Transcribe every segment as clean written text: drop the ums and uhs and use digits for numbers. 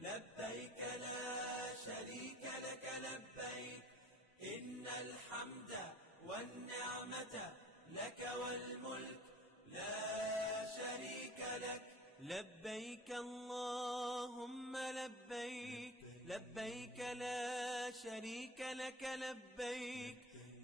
لبيك لا شريك لك لبيك إن الحمد والنعمة لك والملك لا شريك لك. لبيك اللهم لبيك لبيك لا شريك لك لبيك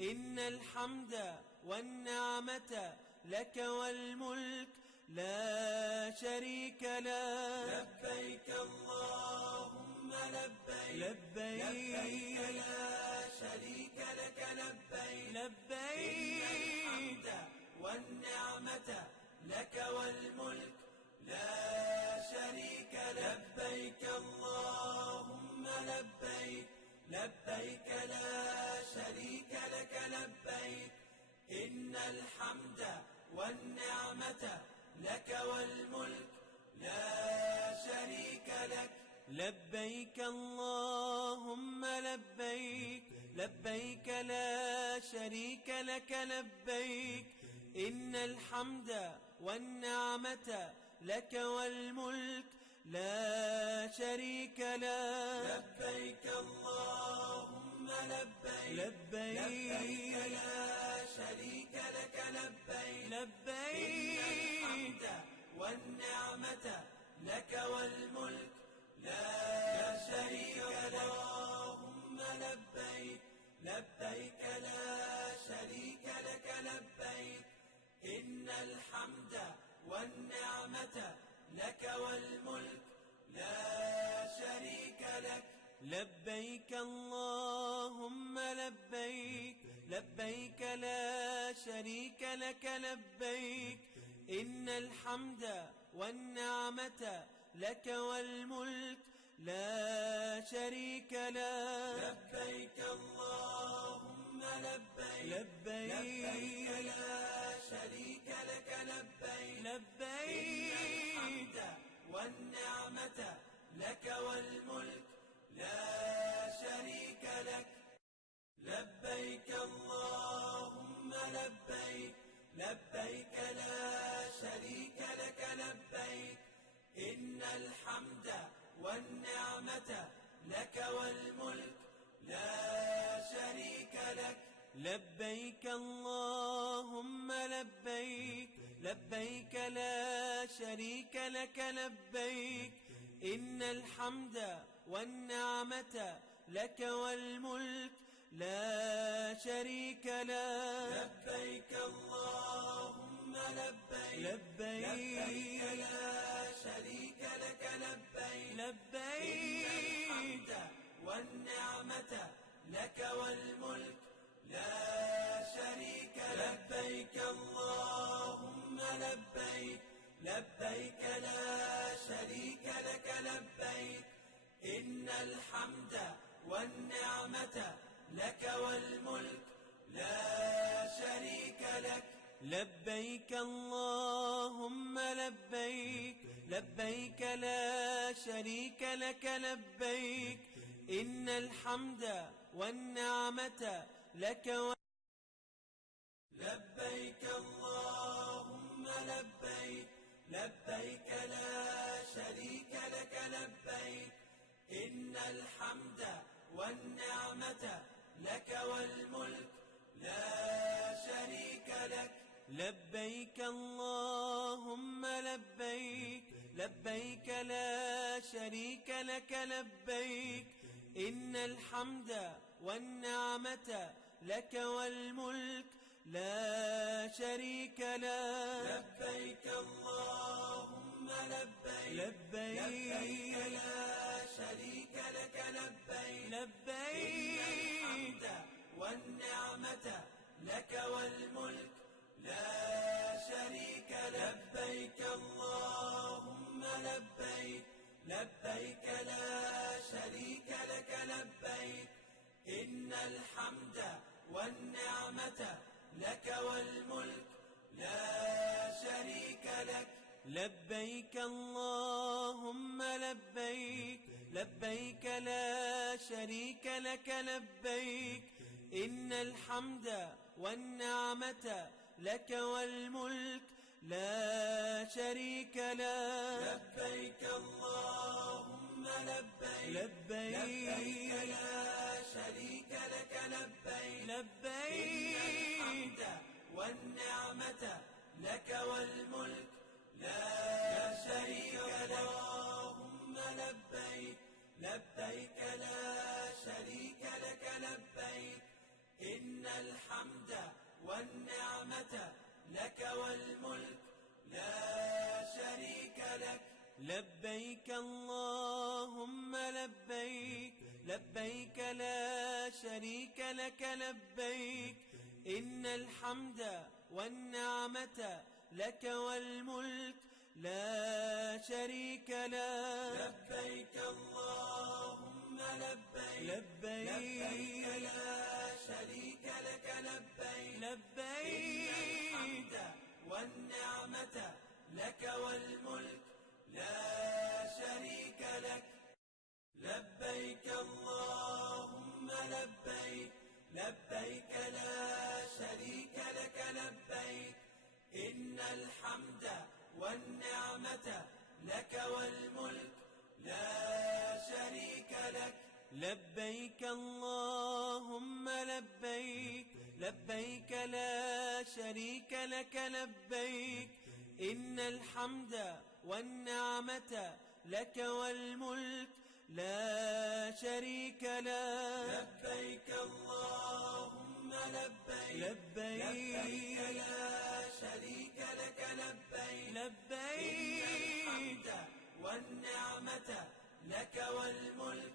إن الحمد والنعمة لك والملك لا شريك لك. لبيك اللهم لبيك لبيك لا شريك لك لبيك لبيك إن الحمد والنعمة لك والملك لا شريك لك. لبيك اللهم لبيك لبيك لا شريك لك لبيك إن الحمد والنعمة لك والملك لا شريك لك. لبيك اللهم لبيك لبيك لا شريك لك لبيك إن الحمد والنعمة لك والملك لا شريك لك. لبيك اللهم لبيك لبيك لا شريك لك لبيك لبيك إن الحمد والنعمة لك والملك لا شريك لك. اللهم لبيك لبيك لا شريك لك لبيك إن الحمد والنعمة لك والملك لا شريك لك. لبيك اللهم لبيك لبيك لا شريك لك لبيك إن الحمد والنعمة لك والملك لا شريك لك. لبيك اللهم لبيك لبيك لا شريك لك لبيك لبيك إن الحمد والنعمة لك والملك لا شريك لك. لبيك اللهم لبيك لبيك لا شريك لك لبيك إن الحمد والنعمة لك والملك لا شريك لك. لبيك اللهم لبيك لبيك لا شريك لك لبيك إن الحمد والنعمة لك والملك لا شريك لك. لبيك اللهم لبيك لبيك لا شريك لك لبيك لبيك إن الحمد والنعمة لك والملك لا شريك لك. لبيك اللهم لبيك لبيك لا شريك لك لبيك إن الحمد والنعمة لك والملك لا شريك لك. لبيك اللهم لبيك لبيك لا شريك لك لبيك إن الحمد والنعمة لك لبيك اللهم لبيك لبيك لا شريك لك لبيك إن الحمد والنعمة لك والملك لا شريك لك. لبيك اللهم لبيك لبيك لا شريك لك لبيك إن الحمد والنعمة لك والملك لا شريك لك. لبيك اللهم لبيك لبيك لا شريك لك لبيك لبيك إن الحمد والنعمة لك والملك لا شريك لك. لبيك اللهم لبيك لبيك لا شريك لك لبيك إن الحمد والنعمة لك والملك لا شريك لك. لبيك اللهم لبيك لبيك لا شريك لك لبيك إن الحمد والنعمة لك والملك لا شريك لك. لبيك اللهم لبيك لبيك لا شريك لك لبيك لبيك إن الحمد والنعمة لك والملك لا شريك لك اللهم لبيك لبيك لا شريك لك لبيك إن الحمد والنعمة لك والملك لا شريك لك لبيك اللهم لبيك لبيك لا شريك لك لبيك إن الحمد والنعمة لك والملك لا شريك لك لبيك اللهم لبيك لبيك لا شريك لك لبيك لبيك إن الحمد والنعمة لك والملك لا شريك لك لبيك اللهم لبيك لبيك لا شريك لك لبيك إن الحمد والنعمة لك والملك لا شريك لك لبيك اللهم لبيك لبيك لا شريك لك لبيك إن الحمد والنعمة لك والملك لا شريك لك لبيك اللهم لبيك لبيك لا شريك لك لبيك لبيك إن الحمد والنعمة لك والملك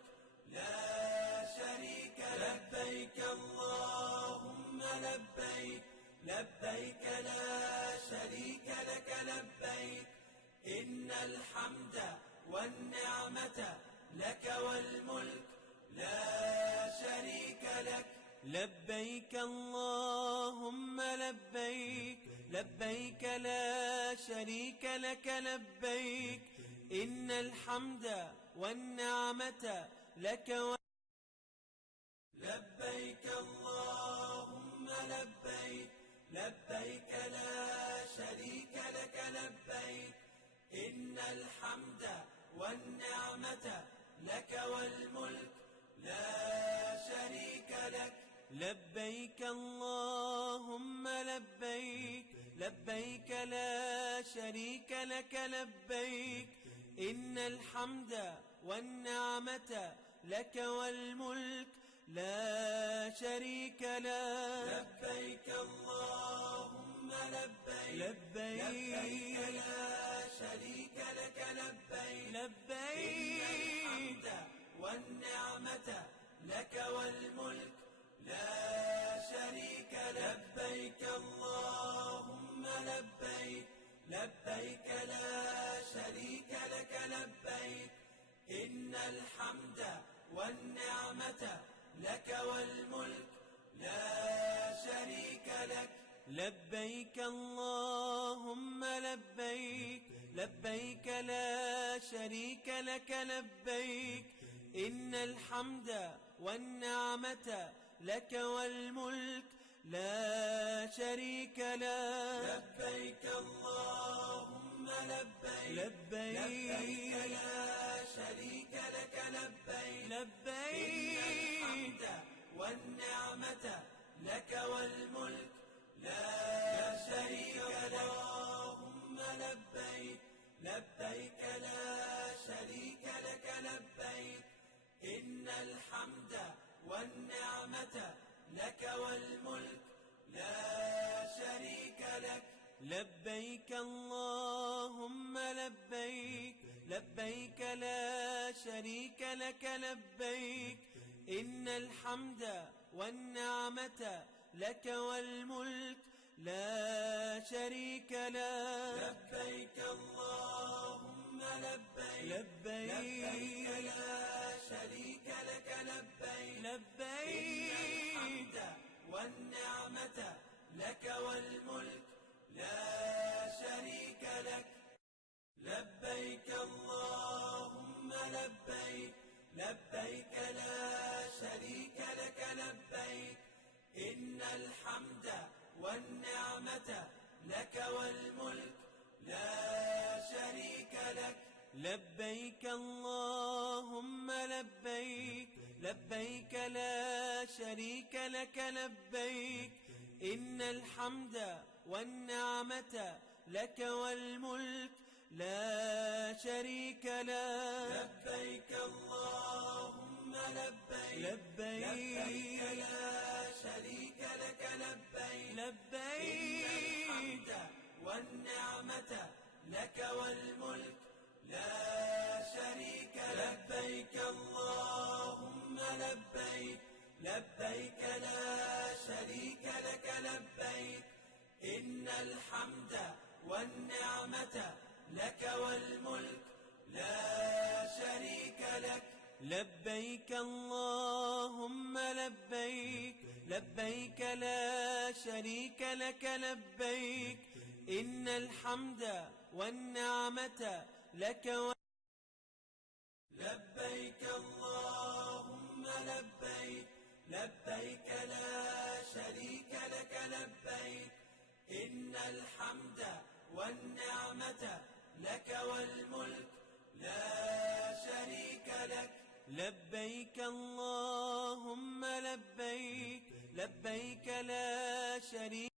لا شريك لبيك اللهم لبيك لبيك لا شريك لك لبيك إن الحمد والنعمة لك والملك لا شريك لك لبيك اللهم لبيك لبيك لا شريك لك لبيك إن الحمد والنعمة لك لبيك اللهم لبيك لبيك لا شريك لك لبيك إن الحمد والنعمة لك والملك لا شريك لك لبيك اللهم لبيك لبيك لا شريك لك لبيك إن الحمد والنعمة لك والملك لا شريك لك لبيك اللهم لبيك لبيك لا شريك لك لبيك لبيك والنعمة لك والملك لا شريك لبيك اللهم لبيك لبيك لا شريك لك لبيك إن الحمد والنعمة لك والملك لا شريك لك لبيك اللهم لبيك لبيك لا شريك لك لبيك إن الحمد والنعمة لك والملك لا شريك لك لبيك اللهم لبيك لبيك لا شريك لك لبيك لبيك والنعمة لك والملك لا شريك لك اللهم لبيك لبيك لا شريك لك لبيك إن الحمد والنعمة لك والملك لا شريك لك لبيك اللهم لبيك لبيك لا شريك لك لبيك إن الحمد والنعمة لك والملك لا شريك لك لبيك اللهم لبيك لبيك لا شريك لك لبيك لبيك والنعمة لك والملك لا شريك لك لبيك اللهم لبيك لبيك لا شريك لك لبيك إن الحمد والنعمة لك والملك لا شريك لك لبيك اللهم لبيك لبيك لا شريك لك لبيك إن الحمد والنعمة لك والملك لا شريك لك لبيك اللهم لبيك لبيك لا شريك لك لبيك لبيك الحمد والنعمة لك والملك لا شريك لبيك اللهم لبيك لبيك لا شريك لك لبيك إن الحمد والنعمة لك والملك لا شريك لك لبيك اللهم لبيك لبيك لا شريك لك لبيك إن الحمد والنعمة لك لبيك اللهم لبيك لبيك لا شريك لك لبيك إن الحمد والنعمة لك والملك لا شريك لك لبيك اللهم لبيك لبيك لا شريك